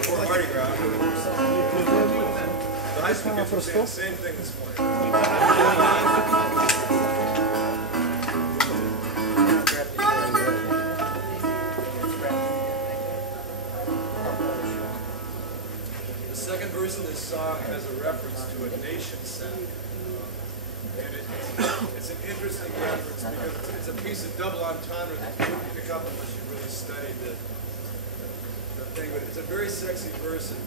before Mardi Gras. The high school kids were saying the same thing this morning. The second verse of this song has a reference to a nation set. And it's an interesting reference because it's a piece of double entendre that you wouldn't pick up unless you really studied the thing. But it's a very sexy verse, and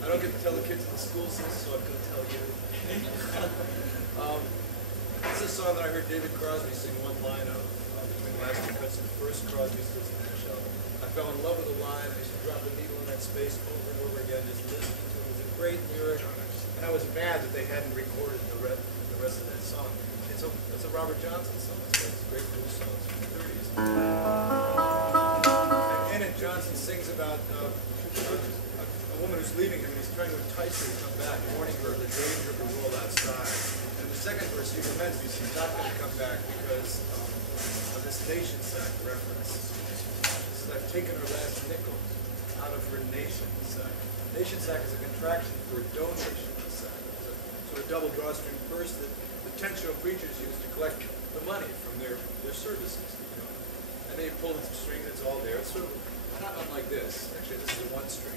I don't get to tell the kids in the school system, so I'm going to tell you. It's a song that I heard David Crosby sing one line of between the last two cuts of the first Crosby, Stills and Nash album. I fell in love with the line. I used to drop the needle in that space over and over again, just listening to it. It was a great lyric, and I was mad that they hadn't recorded the rest of that song. It's a Robert Johnson song. It's a great blues song from the 30s. And in it, Johnson sings about a woman who's leaving him, and he's trying to entice her to come back, warning her of the danger of the world outside. And in the second verse, he laments because she's not going to come back because of this nation sack reference. He says, I've taken her last nickel out of her nation sack. Nation sack is a contraction for donation sack. It's a sort of double drawstring purse that the tensional preachers use to collect the money from their services. You know? And they pull the string that's all there. It's sort of not unlike this. Actually, this is a one string.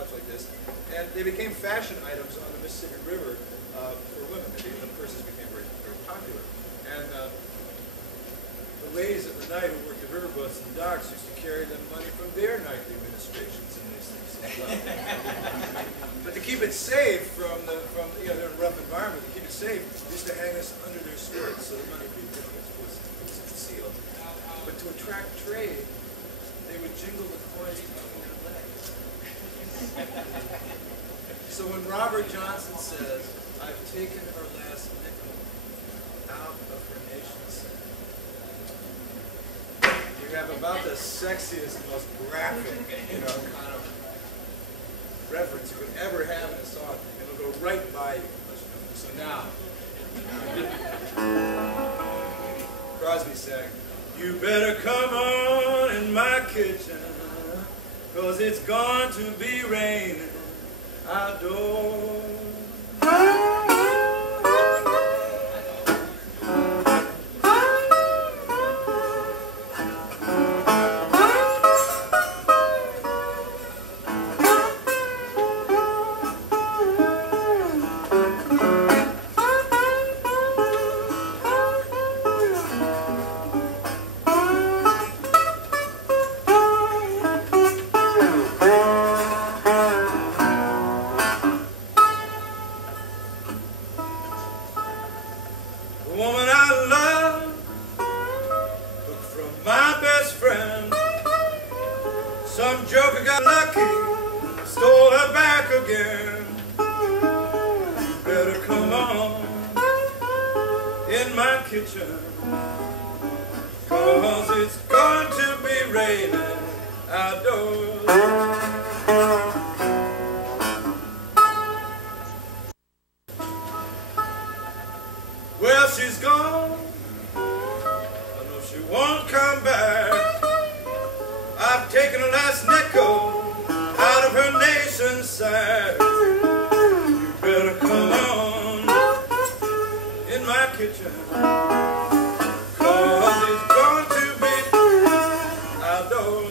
Like this, and they became fashion items on the Mississippi River for women. The purses became very, very popular. And the ladies of the night who worked the riverboats and docks used to carry them money from their nightly ministrations and these things as well. But to keep it safe from their rough environment, to keep it safe, they used to hang this under their skirts so the money was concealed. But to attract trade, they would jingle the coins between their legs. So when Robert Johnson says, I've taken her last nickel out of her nation's set, you have about the sexiest, most graphic, kind of reference you could ever have in a song. It'll go right by you. So now, Crosby sang, you better come on in my kitchen, 'cause it's going to be raining outdoors. Some joker got lucky, stole her back again. You better come on in my kitchen, 'cause it's going to be raining outdoors. Well, she's gone, I know she won't come back. I've taken the last nickel out of her nation's sack. You better come on in my kitchen, 'cause it's going to be outdoors.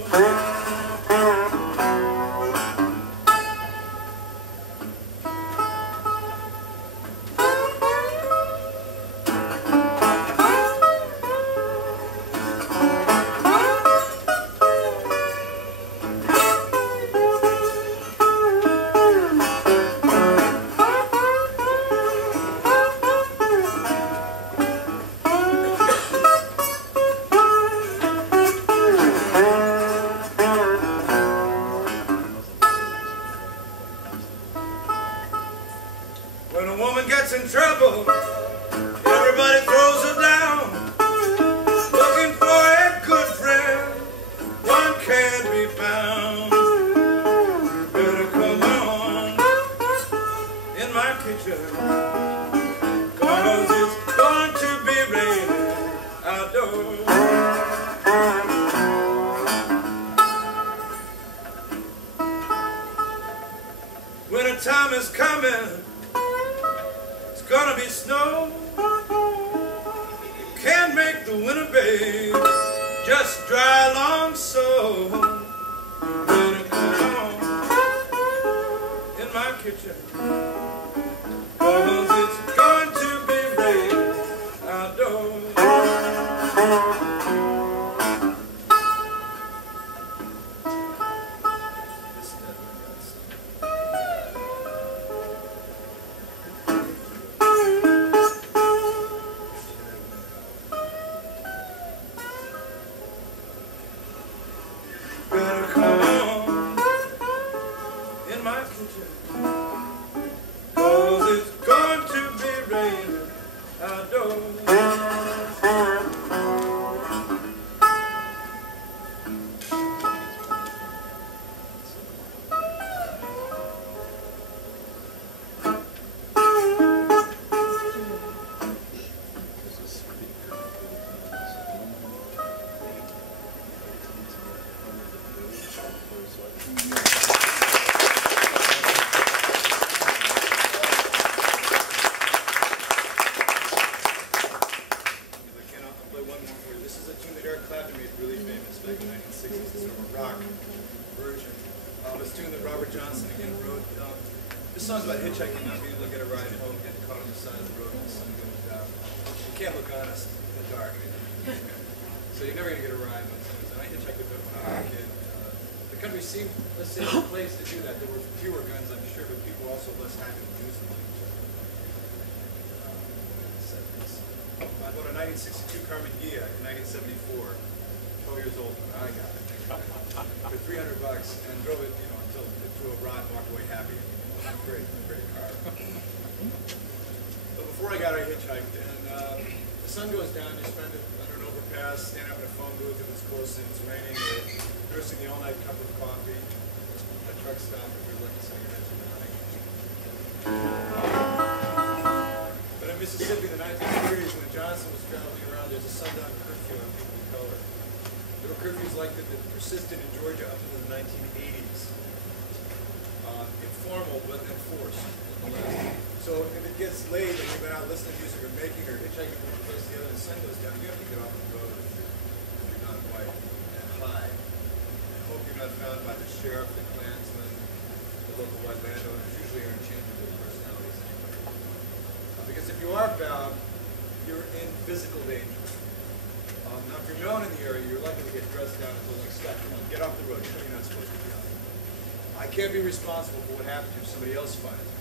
When a woman gets in trouble, everybody throws her down. Looking for a good friend, one can't be found. You better come on in my kitchen, 'cause it's going to be raining outdoors. Wintertime is coming, it's gonna be snow. You can't make the winter, babe, just dry along so. Better come on in my kitchen, 'cause it's going to be rain outdoors. Better come on in my kitchen, 'cause it's going to be raining outdoors. This song's about hitchhiking, not being able to get a ride home, getting caught on the side of the road when the sun goes down. You can't look honest in the dark. So you're never going to get a ride when the sun goes down. I hitchhiked a bit when I was a kid. The country seemed, let's say, a place to do that. There were fewer guns, I'm sure, but people were also less happy to use them like each other. I bought a 1962 Carmen Ghia in 1974, 12 years old when I got it, for $300 and drove it, until it threw a rod and walked away happy. Great car. But before I got it, I hitchhiked, and the sun goes down, you spend it under an overpass, stand up in a phone booth if it's close and it's raining, or nursing the all-night cup of coffee, a truck stop if you're lucky, so you're actually running. But in Mississippi in the 1930s, when Johnson was traveling around, there's a sundown curfew on people of color. There were curfews like that that persisted in Georgia up into the 1980s. Informal but enforced. So if it gets late and you've been out listening to music or making or hitchhiking from one place to the other and the sun goes down, you have to get off the road if you're not white and high. And hope you're not found by the sheriff, the Klansman, the local white landowners, usually interchangeable personalities anyway. Because if you are found, you're in physical danger. Now if you're known in the area, you're likely to get dressed down until like, stop, come on, get off the road, you know you're not supposed to be out. I can't be responsible for what happens if somebody else finds you.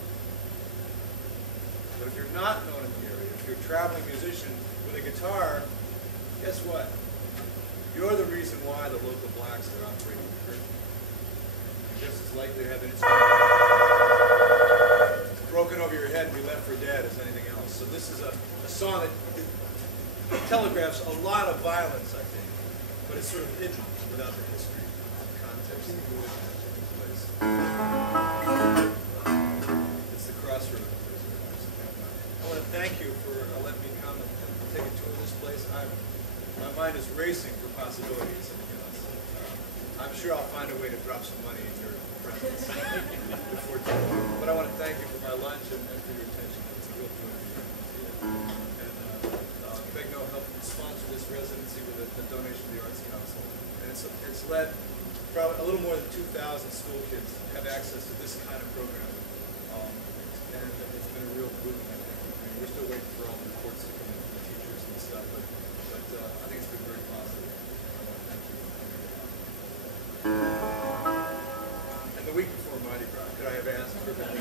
But if you're not known in the area, if you're a traveling musician with a guitar, guess what? You're the reason why the local blacks are operating the curfew. You're just as likely to have an instrument broken over your head and be left for dead as anything else. So this is a song that telegraphs a lot of violence, I think, but it's sort of hidden without the history, context, and who it has taken place. It's the crossroads. I want to thank you for letting me come and take a tour of this place. My mind is racing for possibilities. I'm sure I'll find a way to drop some money in your presence before too long. But I want to thank you for my lunch and for your attention. It's a real joy to be here. And begneaud helped sponsor this residency with a donation to the Arts Council. And it's led probably a little more than 2,000 school kids have access to this kind of program. And it's been a real boon, I think. I mean, we're still waiting for all the reports to come in from the teachers and stuff, but I think it's been very positive. I want to thank you. And the week before Mardi Gras, could I have asked for that?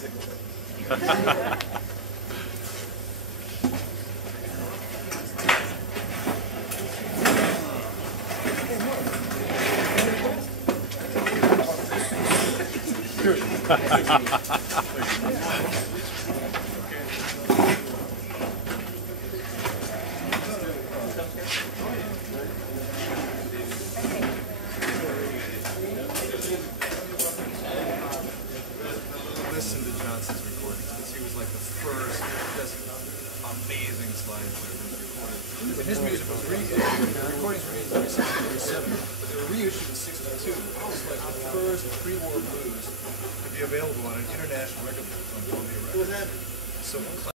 stick with it. Listen to Johnson's recordings because he was like the first, just amazing slide player that was recorded. And his music was reissued. The recordings were made in 1967, but they were reissued in '62. It was like the first pre-war blues to be available on an international record label on Columbia Records. So